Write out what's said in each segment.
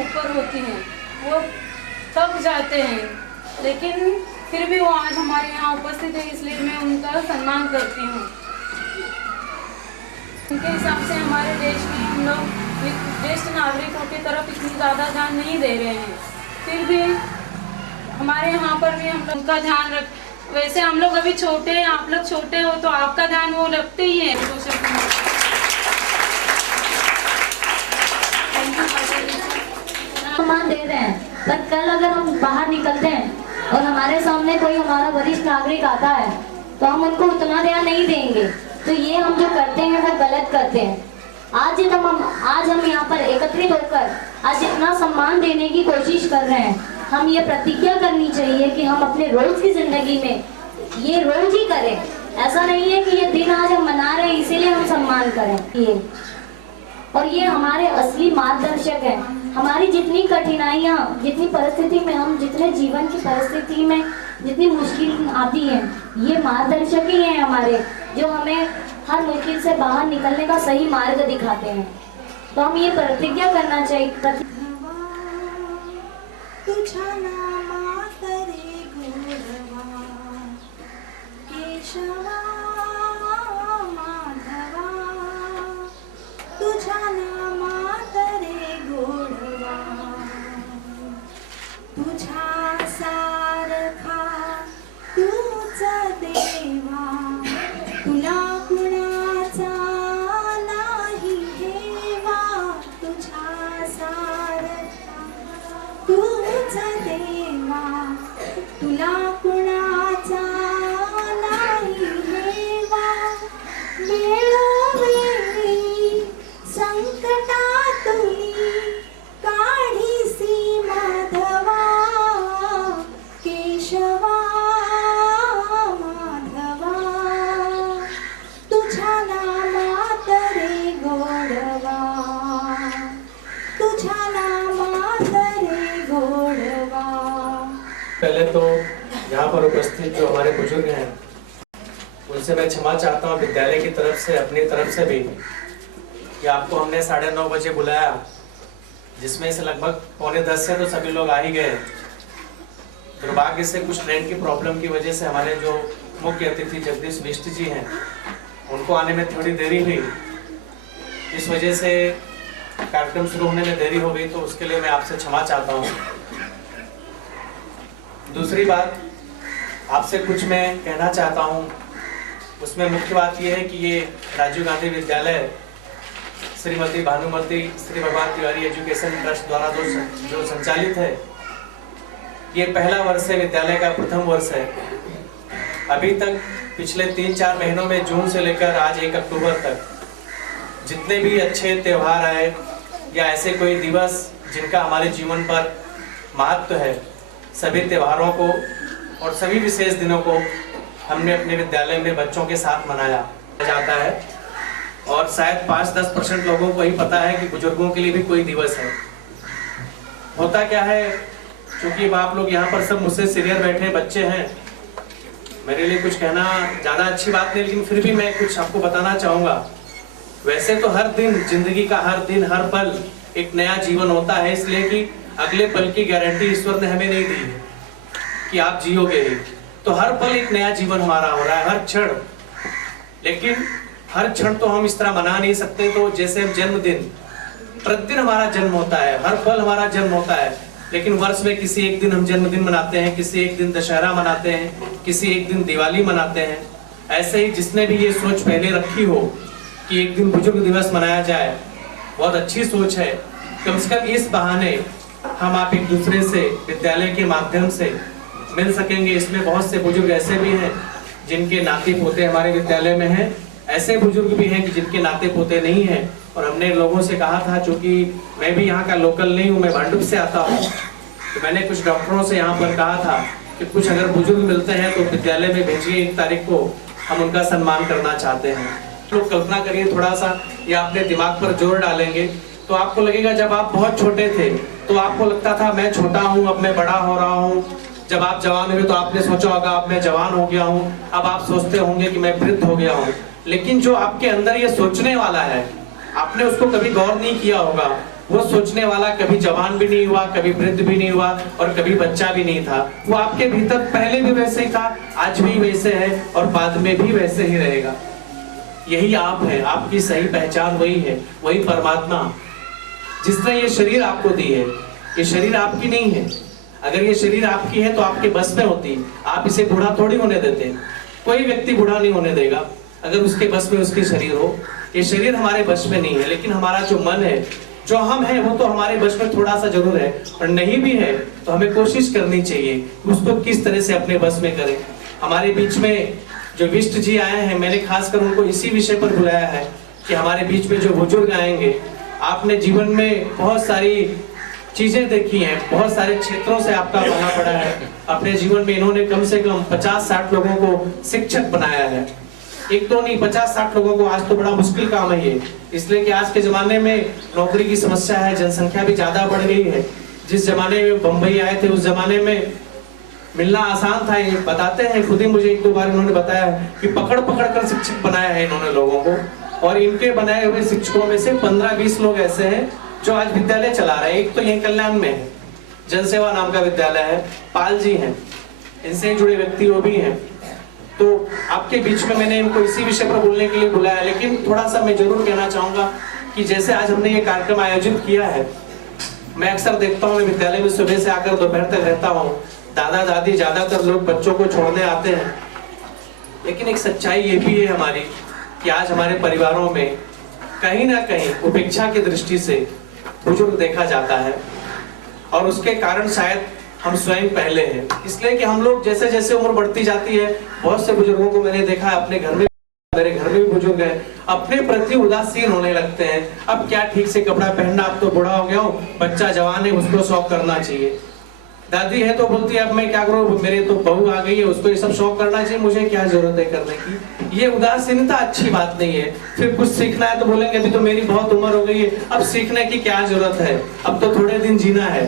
ऊपर होती हैं, वो थक जाते हैं, लेकिन फिर भी वो आज हमारे यहाँ उपस्थित है, इसलिए मैं उनका सम्मान करती हूँ। उनके हिसाब से हमारे देश में हम लोग ज्येष्ठ नागरिकों की तरफ इतनी ज़्यादा ध्यान नहीं दे रहे हैं, फिर भी हमारे यहाँ पर भी हम लोग का ध्यान रख। वैसे हम लोग अभी छोटे हैं, आप लोग छोटे हो तो आपका ध्यान वो रखते ही हैं। सम्मान दे रहे हैं, पर कल अगर हम बाहर निकलते हैं और हमारे सामने कोई हमारा वरिष्ठ नागरिक आता है तो हम उनको उतना ध्यान नहीं देंगे, तो ये हम जो करते हैं वो गलत करते हैं। आज हम यहाँ पर एकत्रित होकर आज इतना सम्मान देने की कोशिश कर रहे हैं। हम ये प्रतिज्ञा करनी चाहिए कि हम अपने रोज की जिंदगी में ये रोज ही करें। ऐसा नहीं है कि ये दिन आज हम मना रहे हैं इसीलिए हम सम्मान करें ये, और ये हमारे असली मार्गदर्शक हैं। हमारी जितनी कठिनाइयाँ, जितनी परिस्थिति में हम जितने जीवन की परिस्थिति में जितनी मुश्किल आती है, ये मार्गदर्शक ही हैं हमारे, जो हमें हर मुश्किल से बाहर निकलने का सही मार्ग दिखाते हैं। तो हम ये प्रतिज्ञा करना चाहिए। तुझा नामा तरे गोडवा केशवा माधवा, तुझा नामा तरे गोडवा, तुझा सारखा तूच देवा, तुला कुणाचा नाही हेवा, तुझा सारखा तूच देवा, तुला कुणाचा नाही हेवा, वेळोवेळी संकटातुनी काढीसी माधवा, केशवा माधवा, तुझा नामात रे गोडवा, तुझा नामात रे गोडवा। पहले तो यहाँ पर उपस्थित जो हमारे बुजुर्ग हैं उनसे मैं क्षमा चाहता हूँ विद्यालय की तरफ से, अपनी तरफ से भी, कि आपको हमने 9:30 बजे बुलाया, जिसमें से लगभग 9:45 से तो सभी लोग आ ही गए। दुर्भाग्य से कुछ ट्रेन की प्रॉब्लम की वजह से हमारे जो मुख्य अतिथि जगदीश बिष्ट जी हैं उनको आने में थोड़ी देरी हुई। इस वजह से कार्यक्रम शुरू होने में देरी हो गई, तो उसके लिए मैं आपसे क्षमा चाहता हूँ। दूसरी बात आपसे कुछ मैं कहना चाहता हूँ, उसमें मुख्य बात यह है कि ये राजीव गांधी विद्यालय श्रीमती भानुमती श्री भगवान तिवारी एजुकेशन ट्रस्ट द्वारा जो संचालित है, ये पहला वर्ष है, विद्यालय का प्रथम वर्ष है। अभी तक पिछले 3-4 महीनों में जून से लेकर आज 1 अक्टूबर तक जितने भी अच्छे त्यौहार आए या ऐसे कोई दिवस जिनका हमारे जीवन पर महत्व है, सभी त्योहारों को और सभी विशेष दिनों को हमने अपने विद्यालय में बच्चों के साथ मनाया जाता है। और शायद 5-10% लोगों को ही पता है कि बुजुर्गों के लिए भी कोई दिवस है। होता क्या है, क्योंकि आप लोग यहाँ पर सब मुझसे सीनियर बैठे बच्चे हैं, मेरे लिए कुछ कहना ज़्यादा अच्छी बात नहीं, लेकिन फिर भी मैं कुछ आपको बताना चाहूँगा। वैसे तो हर दिन, जिंदगी का हर दिन, हर पल एक नया जीवन होता है, इसलिए कि अगले पल की गारंटी ईश्वर ने हमें नहीं दी है कि आप जियोगे ही। तो हर पल एक नया जीवन हमारा हो रहा है, हर क्षण। लेकिन हर क्षण तो हम इस तरह मना नहीं सकते। तो जैसे हम जन्मदिन, प्रतिदिन हमारा जन्म होता है, हर पल हमारा जन्म होता है, लेकिन वर्ष में किसी एक दिन हम जन्मदिन मनाते हैं, किसी एक दिन दशहरा मनाते हैं, किसी एक दिन दिवाली मनाते हैं। ऐसे ही जिसने भी ये सोच पहले रखी हो कि एक दिन बुजुर्ग दिवस मनाया जाए, बहुत अच्छी सोच है। कम से कम इस बहाने हम आप एक दूसरे से विद्यालय के माध्यम से मिल सकेंगे। इसमें बहुत से बुजुर्ग ऐसे भी हैं जिनके नाते पोते हमारे विद्यालय में हैं, ऐसे बुजुर्ग भी हैं कि जिनके नाते पोते नहीं हैं। और हमने लोगों से कहा था, चूंकि मैं भी यहाँ का लोकल नहीं हूँ, मैं भांडुप से आता हूँ, तो मैंने कुछ डॉक्टरों से यहाँ पर कहा था कि कुछ अगर बुजुर्ग मिलते हैं तो विद्यालय में भेजिए, 1 तारीख को हम उनका सम्मान करना चाहते हैं। तो कल्पना करिए थोड़ा सा, या अपने दिमाग पर जोर डालेंगे तो आपको लगेगा जब आप बहुत छोटे थे तो आपको लगता था मैं छोटा हूँ, अब मैं बड़ा हो रहा हूँ। जब आप जवान हुए तो आपने सोचा होगा अब मैं जवान हो गया हूँ, अब आप सोचते होंगे कि मैं वृद्ध हो गया हूँ। लेकिन जो आपके अंदर ये सोचने वाला है, आपने उसको कभी गौर नहीं किया होगा। वो सोचने वाला कभी जवान भी नहीं हुआ, कभी वृद्ध भी नहीं हुआ और कभी बच्चा भी नहीं था। वो आपके भीतर पहले भी वैसे ही था, आज भी वैसे है और बाद में भी वैसे ही रहेगा। यही आप है, आपकी सही पहचान वही है, वही परमात्मा जिसने ये शरीर आपको दी है। ये शरीर आपकी नहीं है। अगर ये शरीर आपकी है तो आपके बस में होती, आप इसे बूढ़ा थोड़ी होने देते। कोई व्यक्ति बूढ़ा नहीं होने देगा अगर उसके बस में उसके शरीर हो। ये शरीर हमारे बस में नहीं है, लेकिन हमारा जो मन है, जो हम है, वो तो हमारे बस में थोड़ा सा जरूर है। और नहीं भी है तो हमें कोशिश करनी चाहिए कि उसको किस तरह से अपने बस में करें। हमारे बीच में जो विष्ट जी आए हैं, मैंने खासकर उनको इसी विषय पर बुलाया है कि हमारे बीच में जो बुजुर्ग आएंगे, आपने जीवन में बहुत सारी चीजें देखी हैं, बहुत सारे क्षेत्रों से आपका बना पड़ा है। अपने जीवन में इन्होंने कम से कम 50-60 लोगों को शिक्षक बनाया है। एक तो नहीं, 50-60 लोगों को। आज तो बड़ा मुश्किल काम है ये, इसलिए कि आज के जमाने में नौकरी की समस्या है, जनसंख्या भी ज्यादा बढ़ गई है। जिस जमाने में बंबई आए थे उस जमाने में मिलना आसान था। ये बताते हैं, खुद ही मुझे 1-2 बार इन्होंने बताया कि पकड़ पकड़ कर शिक्षक बनाया है इन्होंने लोगों को। और इनके बनाए हुए शिक्षकों में से 15-20 लोग ऐसे हैं जो आज विद्यालय चला रहे हैं। एक तो यही कल्याण में है, जनसेवा नाम का विद्यालय है, पाल जी हैं, इनसे जुड़े व्यक्ति वो भी हैं। तो आपके बीच में मैंने इनको इसी विषय पर बोलने के लिए बुलाया। लेकिन थोड़ा सा मैं जरूर कहना चाहूंगा कि जैसे आज हमने ये कार्यक्रम आयोजित किया है, मैं अक्सर देखता हूँ, मैं विद्यालय में सुबह से आकर दोपहर तक रहता हूँ, दादा दादी ज्यादातर लोग बच्चों को छोड़ने आते हैं। लेकिन एक सच्चाई ये भी है हमारी कि आज हमारे परिवारों में कहीं ना कहीं उपेक्षा की दृष्टि से बुजुर्ग देखा जाता है। और उसके कारण शायद हम स्वयं पहले हैं, इसलिए कि हम लोग जैसे जैसे उम्र बढ़ती जाती है, बहुत से बुजुर्गों को मैंने देखा है अपने घर में, मेरे घर में भी बुजुर्ग हैं, अपने प्रति उदासीन होने लगते हैं। अब क्या ठीक से कपड़ा पहनना, अब तो बूढ़ा हो गया हूँ, बच्चा जवान है, उसको शौक करना चाहिए। दादी है तो बोलती है अब मैं क्या करूँ, मेरे तो बहू आ गई है, उसको ये सब शौक करना चाहिए, मुझे क्या जरूरत है करने की। ये उदासीनता अच्छी बात नहीं है। फिर कुछ सीखना है तो बोलेंगे अभी तो मेरी बहुत उम्र हो गई है, अब सीखने की क्या जरूरत है, अब तो थोड़े दिन जीना है।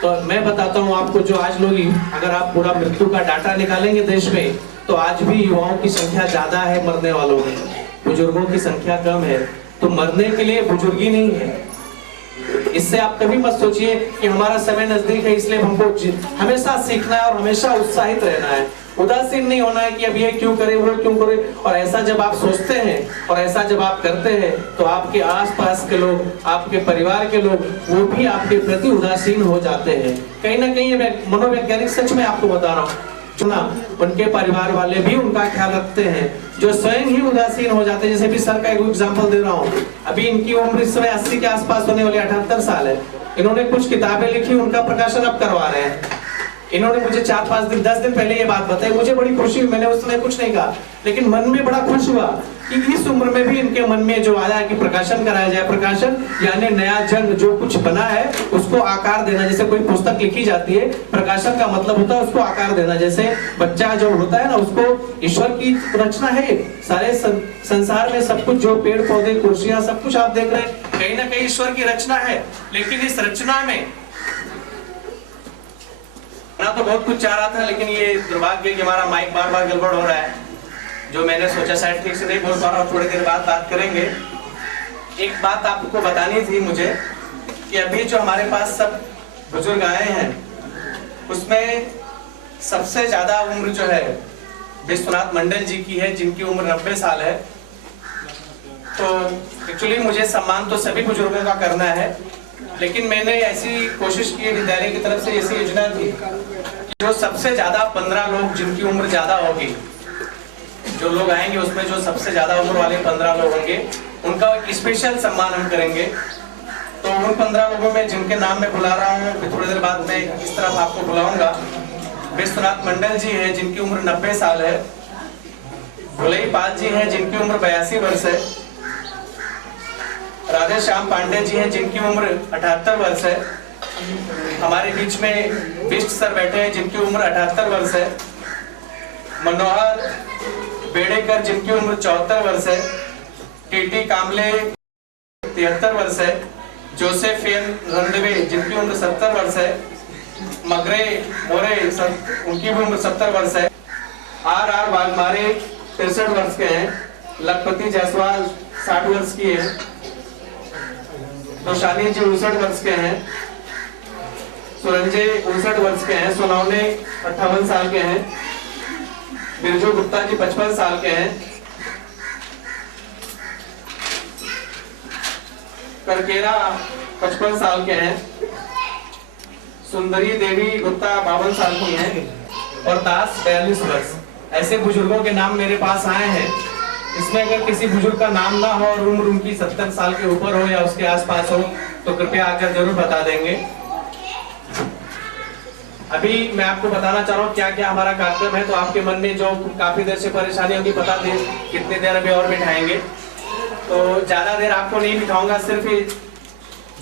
तो मैं बताता हूँ आपको, जो आज लोग, अगर आप पूरा मृत्यु का डाटा निकालेंगे देश में, तो आज भी युवाओं की संख्या ज्यादा है मरने वालों में, बुजुर्गों की संख्या कम है। तो मरने के लिए बुजुर्गी नहीं है। इससे आप कभी मत सोचिए कि हमारा समय नजदीक है इसलिए हमको हमेशा सीखना है और हमेशा उत्साहित रहना है, उदासीन नहीं होना है कि अब ये क्यों करे, वो क्यों करे। और ऐसा जब आप सोचते हैं और ऐसा जब आप करते हैं तो आपके आसपास के लोग, आपके परिवार के लोग, वो भी आपके प्रति उदासीन हो जाते हैं। कहीं ना कहीं मनोवैज्ञानिक सच में आपको बता रहा हूँ, उनके परिवार वाले भी उनका ख्याल रखते हैं, जो स्वयं ही उदासीन हो जाते हैं। जैसे भी सर का एक एग्जांपल दे रहा हूँ, अभी इनकी उम्र इस समय 80 के आसपास होने वाली, 78 साल है। इन्होंने कुछ किताबें लिखी, उनका प्रकाशन अब करवा रहे हैं। इन्होंने मुझे 4-5 दिन 10 दिन पहले ये बात बताई, मुझे बड़ी खुशी हुई। मैंने उस समय कुछ नहीं कहा, लेकिन मन में बड़ा खुश हुआ कि इस उम्र में भी इनके मन में जो आया कि प्रकाशन कराया जाए। प्रकाशन यानी नया जन्म, जो कुछ बना है उसको आकार देना। जैसे कोई पुस्तक लिखी जाती है, प्रकाशन का मतलब होता है उसको आकार देना। जैसे बच्चा जो होता है ना, उसको ईश्वर की रचना है। सारे संसार में सब कुछ, जो पेड़ पौधे, कुर्सियां, सब कुछ आप देख रहे हैं, कहीं ना कहीं ईश्वर की रचना है। लेकिन इस रचना में ना तो बहुत कुछ चाह रहा था, लेकिन ये दुर्भाग्य कि हमारा माइक बार बार गड़बड़ हो रहा है, जो मैंने सोचा शायद ठीक से नहीं बोल पा रहा हूँ। थोड़ी देर बाद बात करेंगे। एक बात आपको बतानी थी मुझे कि अभी जो हमारे पास सब बुजुर्ग आए हैं, उसमें सबसे ज्यादा उम्र जो है विश्वनाथ मंडल जी की है, जिनकी उम्र 90 साल है। तो एक्चुअली मुझे सम्मान तो सभी बुजुर्गों का करना है, लेकिन मैंने ऐसी कोशिश की विद्यालय की तरफ से, ऐसी योजना थी जो सबसे ज्यादा 15 लोग जिनकी उम्र ज्यादा होगी, जो लोग आएंगे उसमें जो सबसे ज्यादा उम्र वाले 15 लोग होंगे, उनका एक स्पेशल सम्मान हम करेंगे। तो उन 15 लोगों में जिनके नाम मैं बुला रहा हूँ, फिर थोड़ी देर बाद मैं इस तरफ आपको बुलाऊंगा। विश्वनाथ मंडल जी हैं जिनकी उम्र 90 साल है। भुलई पाल जी हैं जिनकी उम्र 82 वर्ष है। राधे श्याम पांडे जी हैं जिनकी उम्र 78 वर्ष है। हमारे बीच में बिष्ट सर बैठे हैं जिनकी उम्र 78 वर्ष है। मनोहर बेड़ेकर जिनकी उम्र 74 वर्ष है। टीटी कामले 73 वर्ष है। जोसेफ एन रंधवे जिनकी उम्र 70 वर्ष है। मगरे मोरे उनकी भी उम्र 70 वर्ष है। आर वाघमारे 63 वर्ष के हैं। लखपति जायसवाल 60 वर्ष की है। रोशानी जी 59 वर्ष के हैं। सुरंजय 59 वर्ष के हैं। सोनौने 58 साल के हैं। बिरजू गुप्ता जी 55 साल के हैं। करकेरा 55 साल के हैं। सुंदरी देवी गुप्ता 52 साल की हैं। और दास 42 वर्ष। ऐसे बुजुर्गों के नाम मेरे पास आए हैं। इसमें अगर किसी बुजुर्ग का नाम ना हो और उम्र उनकी 70 साल के ऊपर हो या उसके आसपास हो तो कृपया आकर जरूर बता देंगे। अभी मैं आपको बताना चाह रहा हूँ क्या क्या हमारा कार्यक्रम है, तो आपके मन में जो काफी देर से परेशानी होगी बता दें कितनी देर अभी और बिठाएंगे। तो ज्यादा देर आपको नहीं बिठाऊंगा, सिर्फ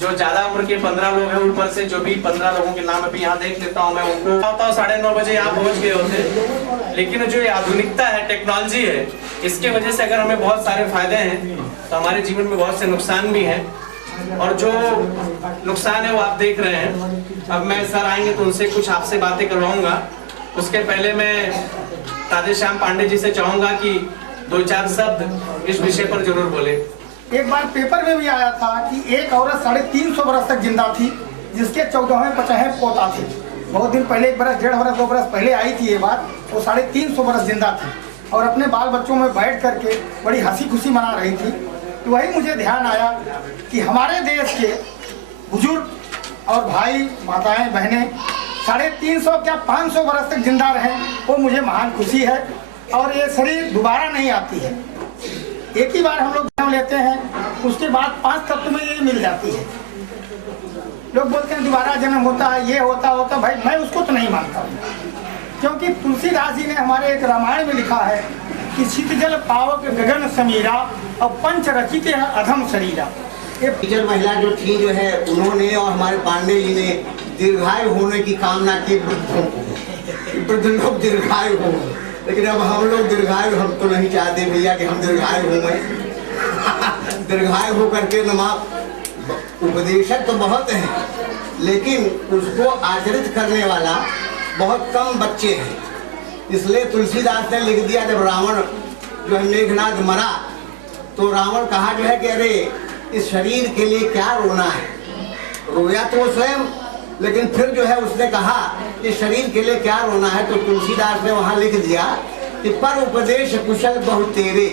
जो ज्यादा उम्र के 15 लोग हैं ऊपर से जो भी 15 लोगों के नाम अभी यहाँ देख लेता हूँ मैं उनको। होता हूँ 9:30 बजे यहाँ पहुँच गए होते, लेकिन जो ये आधुनिकता है, टेक्नोलॉजी है, इसके वजह से अगर हमें बहुत सारे फायदे हैं तो हमारे जीवन में बहुत से नुकसान भी हैं। और जो नुकसान है वो आप देख रहे हैं। अब मैं सर आएंगे तो उनसे कुछ आपसे बातें करवाऊंगा। उसके पहले मैं राधे श्याम पांडे जी से चाहूंगा कि 2-4 शब्द इस विषय पर जरूर बोले। एक बार पेपर में भी आया था कि एक औरत 350 वर्ष तक जिंदा थी जिसके 14वें 50वें पोता थे। बहुत दिन पहले, 1 बरस 1.5 बरस 2 बरस पहले आई थी ये बात। वो 350 वर्ष जिंदा थी और अपने बाल बच्चों में बैठ करके बड़ी हंसी खुशी मना रही थी। तो वही मुझे ध्यान आया कि हमारे देश के बुजुर्ग और भाई माताएं बहनें 350 क्या 500 वर्ष तक जिंदा रहें, वो मुझे महान खुशी है। और ये शरीर दोबारा नहीं आती है, एक ही बार हम लोग जन्म लेते हैं, उसके बाद 5 तत्व में ये मिल जाती है। लोग बोलते हैं दोबारा जन्म होता है, ये होता भाई मैं उसको तो नहीं मानता हूँ। क्योंकि तुलसीदास जी ने हमारे एक रामायण में लिखा है कि शीतजल पावक गगन समीरा और पंच रचित अधम शरीरा। टीचर महिला जो थी जो है उन्होंने और हमारे पांडे जी ने दीर्घायु होने की कामना की, वृद्ध लोग दीर्घायु हो। लेकिन अब हम लोग दीर्घायु हम तो नहीं चाहते भैया कि हम दीर्घायु हो गए। दीर्घायु हो करके नमाज उपदेशक तो बहुत हैं, लेकिन उसको आचरित करने वाला बहुत कम बच्चे हैं। इसलिए तुलसीदास ने लिख दिया, जब रावण जो है मेघनाद मरा तो रावण कहा जो है कि अरे इस शरीर के लिए क्या रोना है। रोया तो वो स्वयं, लेकिन फिर जो है उसने कहा कि शरीर के लिए क्या रोना है। तो तुलसीदास ने वहाँ लिख दिया कि पर उपदेश कुशल बहुत तेरे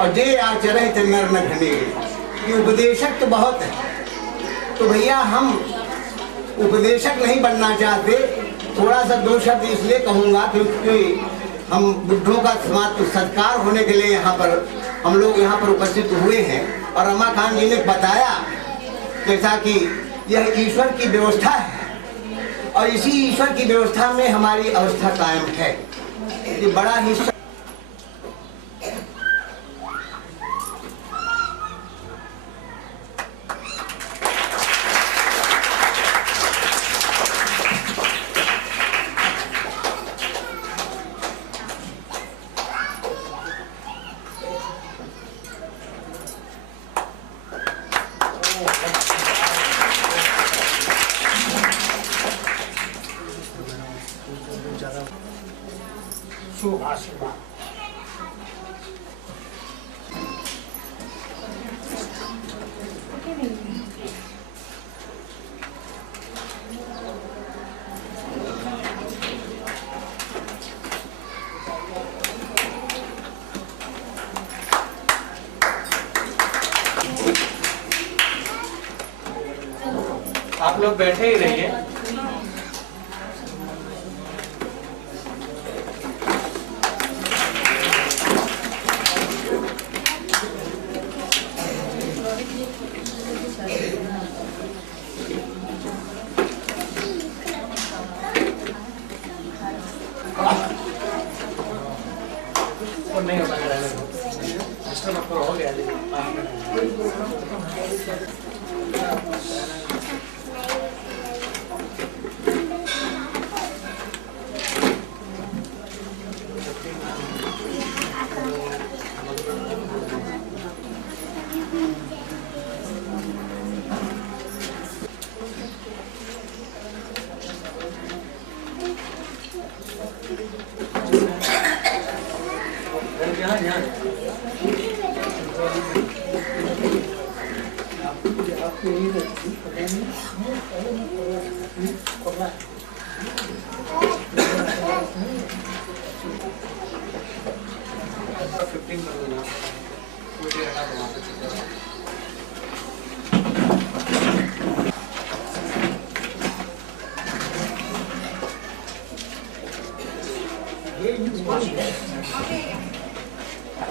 और जे आचरे नर न घने। कि उपदेशक तो बहुत है, तो भैया हम उपदेशक नहीं बनना चाहते। थोड़ा सा 2 शब्द इसलिए कहूँगा क्योंकि हम बुढ़ों का सत्कार होने के लिए यहाँ पर हम लोग यहाँ पर उपस्थित हुए हैं। और रमाकांत जी ने बताया जैसा कि यह ईश्वर की व्यवस्था है और इसी ईश्वर की व्यवस्था में हमारी अवस्था कायम है। ये बड़ा ही शुभ आशीर्वाद। आप लोग बैठे ही रहिए।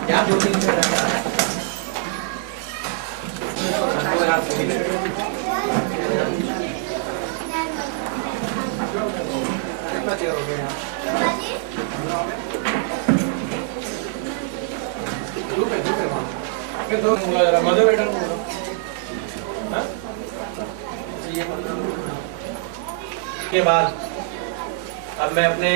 क्या 2-3 से रहता है कितना देर हो गया मधु बेटा के बाद अब मैं अपने